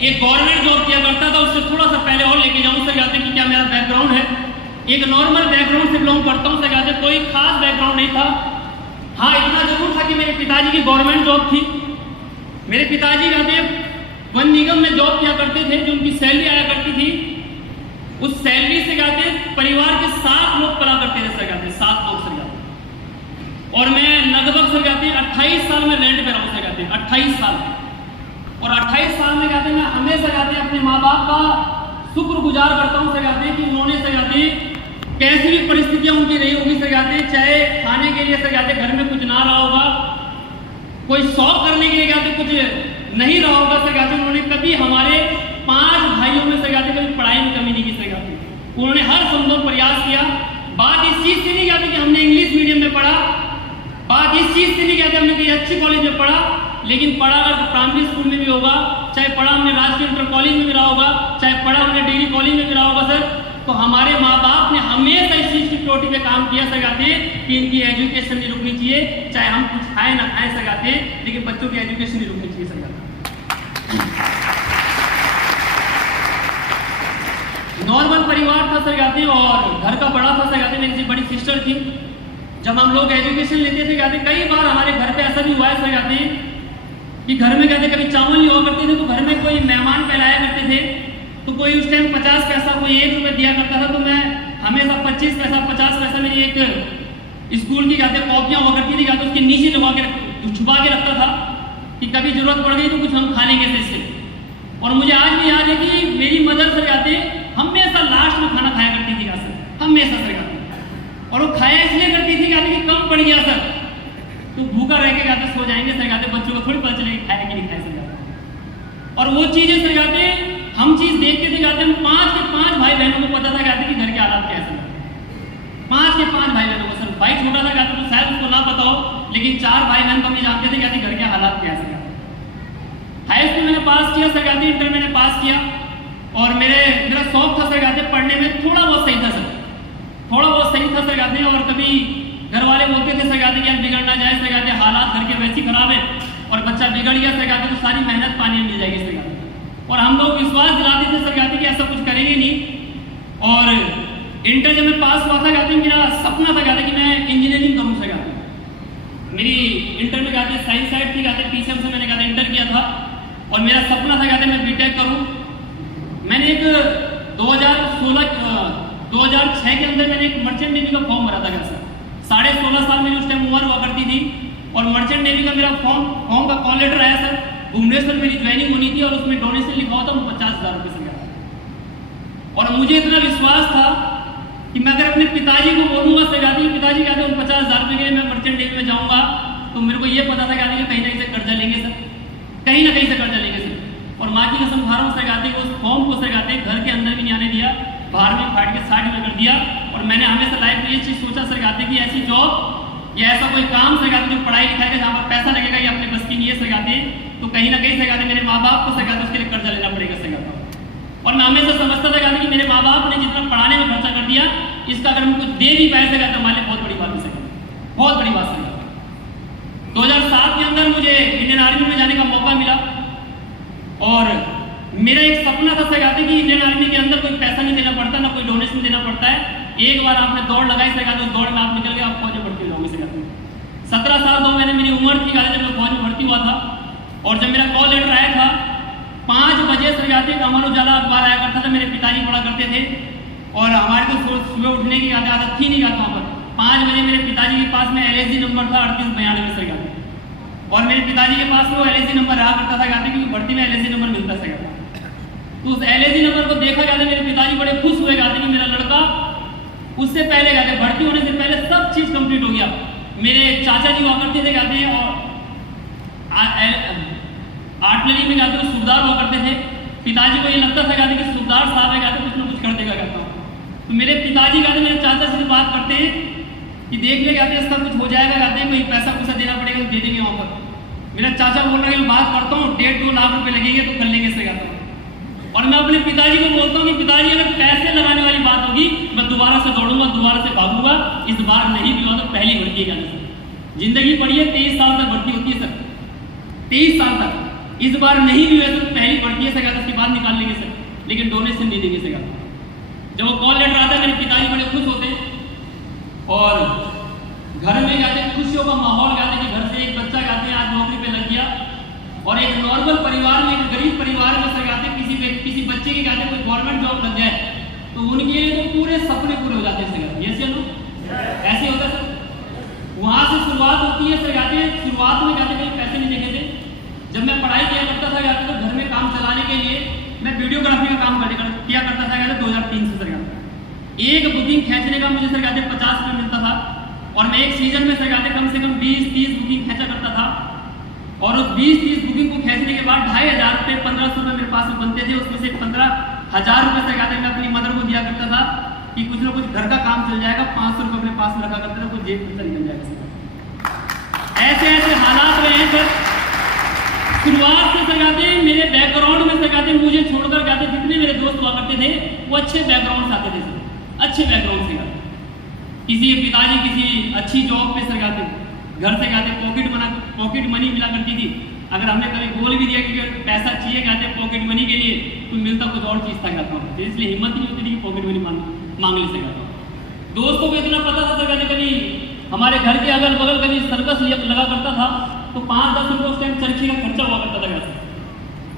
एक government job किया करता था, उससे थोड़ा सा पहले और लेके जाऊँ सर जाते कि क्या मेरा बैकग्राउंड है। एक नॉर्मल बैकग्राउंड से बिलोंग करता हूँ सर जाते, कोई खास बैकग्राउंड नहीं था। हाँ इतना जरूर था कि मेरे पिताजी की गवर्नमेंट जॉब थी। मेरे पिताजी जाते वन निगम में जॉब किया करते थे, जो उनकी सैलरी आया करती थी, उस सैलरी से जाते परिवार के 7 लोग पला करते थे सर जाते, 7 लोग सर जाते। और मैं लगभग सर जाते 28 साल में रेंट पे रहूँ सर जाते, 28 साल। और 28 साल में कहते मैं हमेशा जाते अपने माँ बाप का शुक्रगुजार करता हूँ सर जाते कि उन्होंने सर जाते कैसी भी परिस्थितियां उनकी रही होगी सर जाते, चाहे खाने के लिए सर जाते घर में कुछ ना रहा होगा, कोई शौक करने के लिए जाते कुछ नहीं रहा होगा सर जाते, उन्होंने कभी हमारे 5 भाइयों में सर जाते कभी पढ़ाई में कमी नहीं की सर जाते। उन्होंने हर संभव प्रयास किया। बात इस चीज से नहीं कहते कि हमने इंग्लिश मीडियम में पढ़ा, बात इस चीज से नहीं कहते हमने कोई अच्छी कॉलेज में पढ़ा, लेकिन पढ़ा अगर प्राइमरी स्कूल में भी होगा, चाहे पढ़ा हमने राजकीय इंटर कॉलेज में भी रहा होगा, चाहे पढ़ा हमने डिग्री कॉलेज में भी रहा होगा सर, तो हमारे माँ बाप ने हमेशा इस चीज की प्रायोरिटी पे काम किया सर जाते कि इनकी एजुकेशन नहीं रुकनी चाहिए, चाहे हम कुछ खाए ना खाए सर जाते, लेकिन बच्चों की एजुकेशन नहीं रुकनी चाहिए सर जाते। नॉर्मल परिवार था सर जाते और घर का बड़ा था सर जाते, मेरी बड़ी सिस्टर थी। जब हम लोग एजुकेशन लेते थे जाते, कई बार हमारे घर पे ऐसा भी हुआ है सर जाते कि घर में कहते कभी चावल नहीं हुआ करते थे, तो घर में कोई मेहमान पहलाया करते थे, तो कोई उस टाइम 50 पैसा कोई 1 रुपये दिया करता था, तो मैं हमेशा 25 पैसा 50 पैसा में एक स्कूल की कहते कॉपियाँ हुआ करती थी कहते, उसके नीचे लगा के छुपा के रखता था कि कभी जरूरत पड़ गई तो कुछ हम खा लेंगे इससे। और मुझे आज भी याद है कि मेरी मदर सर जाते हमेशा लास्ट में खाना खाया करती थी सर, हमेशा सर जाते, और वो खाया इसलिए करती थी कहते कि कम पड़ गया सर तो भूखा रह के कहते सो जाएंगे सर जाते, बच्चों को थोड़ी पता चलेगी खाए कि नहीं खाए सर जाते। और वो चीजें सर जाते हम चीज देखते थे कहते हम 5 के 5 भाई बहनों को पता था कहते कि घर के हालात कैसे हैं। 5 के 5 भाई बहनों को, सर भाई छोटा था कहते तो शायद उसको ना पता हो, लेकिन 4 भाई बहन को हम जानते थे कहते घर के हालात कैसे हैं। हाई स्कूल मैंने पास किया सर कहते, इंटर मैंने पास किया, और मेरा शौक था सर कहते पढ़ने में थोड़ा बहुत सही था सर, थोड़ा बहुत सही था सर कहते। और कभी घर वाले बोलते थे सर कहते कि यार बिगड़ ना जाए सर कहते, हालात घर के वैसे खराब है और बच्चा बिगड़ गया सर कहते तो सारी मेहनत पानी में मिल जाएगी सर कहते। और हम लोग विश्वास दिलाते थे सर कहते कि ऐसा कुछ करेंगे नहीं। और इंटर जब मैं पास हुआ था कहते मेरा सपना था कहते कि मैं इंजीनियरिंग करूँ सर कहते। मेरी इंटर में कहते साइंस साइड थी कहते, पीसीएम से मैंने कहते इंटर किया था, और मेरा सपना था कहते मैं बीटेक करूँ। मैंने एक 2006 के अंदर मैंने एक मर्चेंट नेवी का फॉर्म भरा था सर, 16.5 साल मेरी उस टाइम उम्र हुआ करती थी, और मर्चेंट नेवी का मेरा फॉर्म का कॉल लेटर आया सर। भुवनेश्वर मेरी ज्वाइनिंग होनी थी और उसमें डोनेशन लिखा हुआ था 50,000 रुपये से गया। और मुझे इतना विश्वास था कि मैं अगर अपने पिताजी को बोलूँगा सर जाती पिताजी कहते उन 50,000 रुपये के लिए मैं मर्चेंट नेवी में जाऊँगा, तो मेरे को ये पता था कहते कि कहीं ना कहीं से कर्जा लेंगे सर, कहीं ना कहीं से कर्जा लेंगे सर। और माँ की कसम खा रहा हूँ सर जाते उस फॉर्म को सर जाते घर के अंदर भी नहीं आने दिया, बाहर में फाड़ के साइड में कर दिया। और मैंने हमेशा लाइफ में ये चीज़ सोचा सर जाते कि ऐसी जॉब या ऐसा कोई काम सर जाते जो पढ़ाई लिखाई का जहाँ पर पैसा लगेगा ये अपने बस की नहीं है सर जाते, तो कहीं ना कहीं सर जाते मेरे माँ बाप को सर जाते उसके लिए कर्जा लेना पड़ेगा सर जाता। और मैं हमेशा समझता था कि मेरे माँ बाप ने जितना पढ़ाने में खर्चा कर दिया, इसका अगर हम कुछ दे भी पाए सर जाते हमारे बहुत बड़ी बात हो सके, बहुत बड़ी बात सर जाता। 2007 के अंदर मुझे इंडियन आर्मी में जाने का मौका मिला, और मेरा एक सपना था सर जाते कि इंडियन आर्मी के अंदर कोई पैसा नहीं देना पड़ता, ना कोई डोनेशन देना पड़ता है। एक बार आपने दौड़ लगाई सर जाते, उस दौड़ में आप निकल गए, आप फौज में भर्ती हो गए सर जाते। 17 साल 2 महीने मेरी उम्र थी जब मैं फौज में भर्ती हुआ था। और जब मेरा कॉल लेटर आया था 5 बजे सर जाते अमर उजाला अखबार आया करता था, मेरे पिताजी पढ़ा करते थे, और हमारे तो सुबह उठने की आदत थी नहीं वहाँ पर। 5 बजे मेरे पिताजी के पास में LSD नंबर था 3892 सर जाते, और मेरे पिताजी के पास वो LSD नंबर रहा करता था जाते क्योंकि भर्ती में LSD नंबर मिलता सर जाता। तो उस LSD नंबर को देखा जाते मेरे पिताजी बड़े खुश हुए जाते कि मेरा लड़का उससे पहले जाते भर्ती होने से पहले सब चीज़ कंप्लीट हो गया। मेरे चाचा जी हुआ करते थे जाते, और आर्टिलरी में जाते वो सूबेदार हुआ करते थे। पिताजी को ये लगता था जाते कि सूबेदार साहब है जाते कुछ ना कुछ कर देगा कहता हूँ। तो मेरे पिताजी कहते मेरे चाचा से बात करते हैं कि देख ले जाते इसका कुछ हो जाएगा जाते, कोई पैसा पैसा देना पड़ेगा तो दे देंगे वहाँ पर। मेरा चाचा बोल रहा है कि बात करता हूँ 1.5-2 लाख रुपए लगेंगे तो कर लेंगे सर जाता हूँ। और मैं अपने पिताजी को बोलता हूँ कि पिताजी अगर पैसे लगाने वाली बात होगी मैं दोबारा से दौड़ूंगा, दोबारा से भागूंगा, इस बार नहीं भी हुआ तो पहली भर्ती है सर। जिंदगी पड़ी है 23 साल तक भर्ती होती है सर, 23 साल तक, इस बार नहीं भी हुआ तो पहली भर्ती है सर। उसके लेकिन डोनेशन नहीं देंगे सगा। जब वो कॉल लेटर आता है मेरे पिताजी बड़े खुश होते और घर में गाते खुशियों का माहौल गाते कि घर से एक बच्चा गाते आज नौकरी पे लग गया। और एक नॉर्मल परिवार में, एक गरीब परिवार में से गाते किसी बच्चे के गाते कोई गवर्नमेंट जॉब लग जाए तो उनके लिए तो पूरे सपने पूरे हो जाते हैं सर। ये से ऐसे होता है सर। वहाँ से शुरुआत होती है सर गाते। शुरुआत में गाते कहीं पैसे नहीं देखे थे। जब मैं पढ़ाई किया करता था गाते तो घर में काम चलाने के लिए मैं वीडियोग्राफी का काम किया करता था गाते 2003 से सर गाते। एक बुकिंग खींचने का मुझे सर गाते 50 रुपये मिलता था और मैं एक सीजन में सर गाते कम से कम 20-30 बुकिंग खींचा करता था। और उस 20-30 बुकिंग को खींचने के बाद 2500 रुपये 1500 रुपये मेरे पास में बनते थे। उसमें से 15,000 रुपये सर गाते मैं अपनी मदर को दिया करता था कि कुछ ना कुछ घर का काम चल जाएगा। 500 रुपये अपने पास में रखा करता था, कुछ जेब खर्चा निकल जाएगा। ऐसे ऐसे हालात रहे हैं सर। शुरुआत से सगाते मेरे बैकग्राउंड में सगाते मुझे छोड़कर गाते जितने मेरे दोस्त हुआ करते थे वो अच्छे बैकग्राउंड से आते थे सर, अच्छे बैकग्राउंड से गाते। किसी पिताजी किसी अच्छी जॉब पे सर गाते, घर से गाते पॉकेट मनी मिला करती थी। अगर हमने कभी बोल भी दिया कि पैसा चाहिए गाते पॉकेट मनी के लिए तो मिलता कुछ और चीज़ था गाता हूँ, इसलिए हिम्मत नहीं होती थी कि पॉकेट मनी मांग ले से गाता हूँ। दोस्तों को इतना पता था सर गाते कभी हमारे घर के अगल बगल कभी सर्कस लगा करता था तो 5-10 रुपये उस टाइम चरखी का खर्चा हुआ करता था गाते।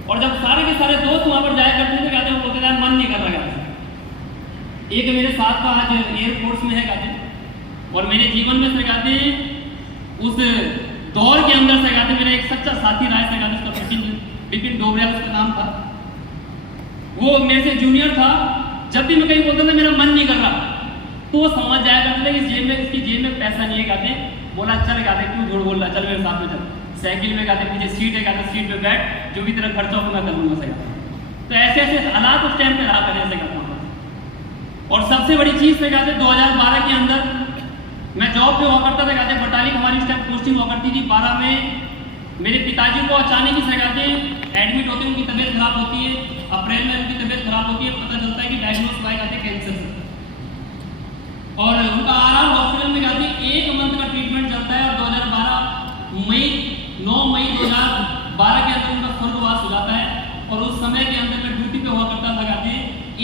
और जब सारे के सारे दोस्त वहाँ पर जाया करते थे गाते वो बोलते थे मन नहीं कर रहा गाते। एक मेरे साथ का आज एयरफोर्स में है गाते और मेरे जीवन में सर गाते उस दौर के अंदर से गाते मेरा एक सच्चा साथी रहा है गाते, उसका बिपिन डोबरियाल उसका नाम था। वो मेरे से जूनियर था। जब भी मैं कहीं बोलता था मेरा मन नहीं कर रहा तो वो समझ जाया करते थे कि इसकी जेब में पैसा नहीं है गाते। बोला चल गाते क्यों झूठ बोल रहा, चल मेरे साथ में चल। साइकिल में गाते पीछे सीट है गाते, सीट पे बैठ, जो भी तेरा खर्चा हो मैं कर लूंगा सही। तो ऐसे ऐसे हालात उस टाइम पे रहा करने से गाता। और सबसे बड़ी चीज़ से गाते 2012 के अंदर मैं जॉब पे हुआ करता था गाते। बटालियन हमारी उस टाइम पोस्टिंग हुआ करती थी 12 में। मेरे पिताजी को अचानक ही सगाते एडमिट होते हैं, उनकी तबीयत खराब होती है। अप्रैल में उनकी तबीयत खराब होती है, पता चलता है कि डायग्नोस हुआ जाते कैंसर से। और उनका आराम हॉस्पिटल में जाते 1 मंथ का ट्रीटमेंट चलता है। और 9 मई 2012 के अंदर उनका स्वर्गवास हो जाता है। और उस समय के अंदर मैं ड्यूटी पे हुआ करता था गाते।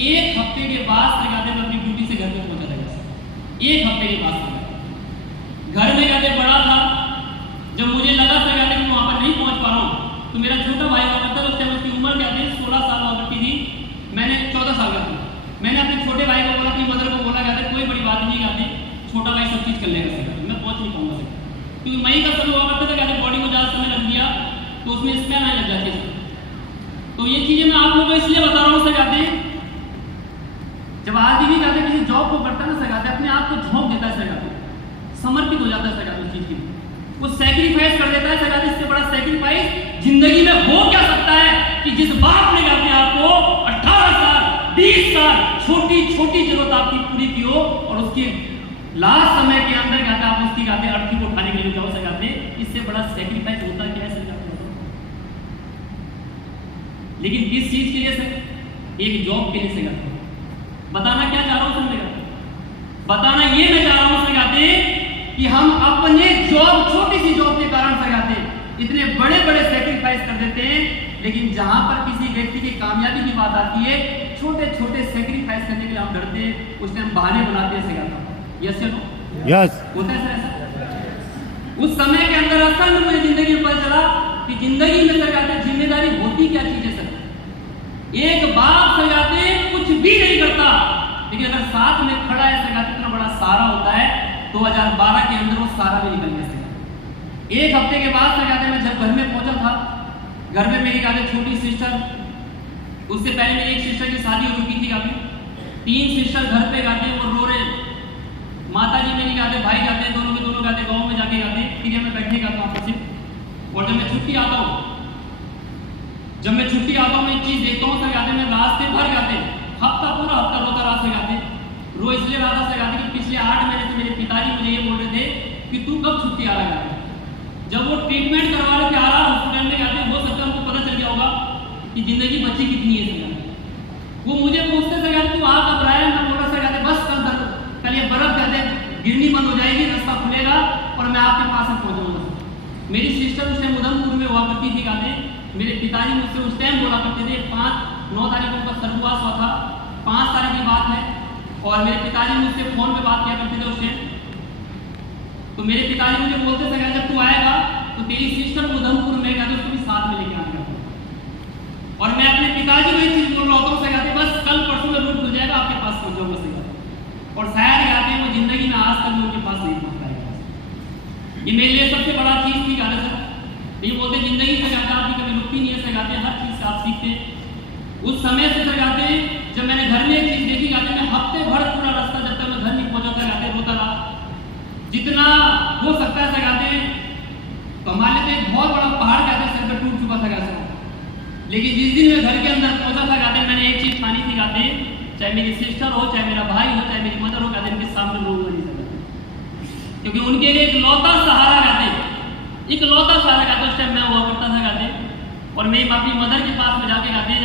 1 हफ्ते के बाद से गाते मैं अपनी ड्यूटी से घर पे पहुंचा था। 1 हफ्ते के बाद घर में गाते बड़ा था। जब मुझे लगा था गाते कि मैं वहाँ पर नहीं पहुँच पा रहा हूँ तो मेरा छोटा भाई हुआ करता था। उस टाइम उसकी उम्र गाते 16 साल हुआ करती थी, मैंने 14 साल का था। मैंने अपने छोटे भाई को बोला, अपनी मदर को बोला गाते कोई बड़ी बात नहीं गाते, छोटा भाई सब चीज़ कर लेगा सर, मैं पहुँच नहीं पाऊंगा सर। क्योंकि मई का समय हुआ करता था गाते, बॉडी को ज़्यादा समय लग गया तो उसमें स्मेल आने लग जाती है। तो ये चीज़ें मैं आप लोगों को इसलिए बता रहा हूँ सर गाते। जब आदमी भी गाते किसी जॉब को करता है ना सर गाते, अपने आप को झोंक देता है सर गाते, समर्पित हो जाता है सर उस चीज के लिए, वो सैक्रिफाइस कर देता है सर। इससे बड़ा सैक्रिफाइस जिंदगी में हो क्या सकता है कि जिस बाप ने अपने आपको 18 साल 20 साल छोटी छोटी जरूरत आपकी पूरी की हो और उसके लास्ट समय के अंदर गाते आप उसकी गाते अर्थी को उठाने के लिए जाओ सर गाते, इससे बड़ा सैक्रिफाइस होता क्या है सर गाते। लेकिन किस चीज के लिए सर? एक जॉब के लिए सर गाते। बताना क्या चाह रहा हूं सर मैं गाते, बताना ये मैं चाह रहा हूं सर गाते कि हम अपने जॉब, छोटी सी जॉब के कारण सगाते इतने बड़े बड़े सैक्रिफाइस कर देते हैं। लेकिन जहां पर किसी व्यक्ति की कामयाबी की बात आती है, छोटे छोटे सैक्रिफाइस करने के लिए हम डरते हैं, उस टाइम बहाने बनाते हैं सगाता। यस या नो? यस होता है सर ऐसा। उस समय के अंदर असल में मुझे जिंदगी में पता चला कि जिंदगी में सगाते जिम्मेदारी होती क्या चीज है सर। एक बाप सगाते कुछ भी नहीं करता, लेकिन अगर साथ में खड़ा है सगाते इतना बड़ा सहारा होता है। 2012 के अंदर वो सारा भी निकल गया। 1 हफ्ते के बाद से गाते मैं जब घर में पहुंचा था, घर में मेरी गाते छोटी सिस्टर, उससे पहले मेरी एक सिस्टर की शादी हो चुकी थी गाते। 3 सिस्टर घर पे गाते वो रो रहे, माता जी मेरी गाते, भाई गाते, दोनों के दोनों गाते गाँव में जाके गाते क्रिया में बैठने गाता हूँ आपस में। और जब मैं छुट्टी आता हूँ, मैं एक चीज देखता हूँ सर गाते, मैं रास्ते भर गाते पूरा हफ्ता रोता रहा से गाते। रो इसलिए रहा था सगाते कि पिछले 8 महीने से मेरे पिताजी मुझे ये बोल रहे थे कि तू कब छुट्टी आ रहा है। जब वो ट्रीटमेंट करवा रहे थे आ रहा हॉस्पिटल में गाते, हो सकता है उनको पता चल गया होगा कि जिंदगी बच्ची कितनी है सगाते। वो मुझे पूछते सगाते तू आ कब रहा है? मैं बोल रहा सगाते बस कल ये बर्फ कहते गिरनी बंद हो जाएगी, रास्ता खुलेगा और मैं आपके पास पहुंच जाऊंगा। मेरी सिस्टर उस टाइम उधमपुर में हुआ करती थी गाते, मेरे पिताजी मुझसे उस टाइम बोला करते थे, 9 तारीख को उनका सर्ववास हुआ था, 5 तारीख की बात है, और मेरे पिताजी मुझसे फोन पे बात किया करते थे उस टाइम। तो मेरे पिताजी मुझे बोलते थे जब तू आएगा तो तेरी सिस्टर उधमपुर में गया तो उसको भी साथ में लेके आने का। और मैं अपने पिताजी को एक चीज बोल रहा होता हूँ बस कल परसों में रूट खुल जाएगा, आपके पास पहुंच जाऊंगा सही। और शायद कहते हैं वो जिंदगी में आज तक उनके पास नहीं पहुंच पाएगा। ये मेरे लिए सबसे बड़ा चीज थी गाने सर। ये बोलते जिंदगी से गाते आपकी कभी रुकती नहीं है, से गाते हर चीज से आप सीखते हैं। उस समय से सर गाते जब मैंने घर में एक चीज देखी गाते मैं हफ्ते भर पूरा रास्ता जब तक मैं घर नहीं पहुंचा था गाते रोता रहा, जितना हो सकता है सगाते तो हमारे लिए एक बहुत बड़ा पहाड़ कहते सर पे टूट चुका था गाते। लेकिन जिस दिन मैं घर के अंदर पहुंचा था गाते मैंने एक चीज पानी थी गाते, चाहे मेरी सिस्टर हो, चाहे मेरा भाई हो, चाहे मेरी मदर हो, गाते इनके सामने रो नहीं सकता, क्योंकि उनके लिए एक लौता सहारा गाते, एक लौता सहारा गाते उस टाइम मैं हुआ करता था गाते। और मैं अपनी मदर के पास में जाके गाते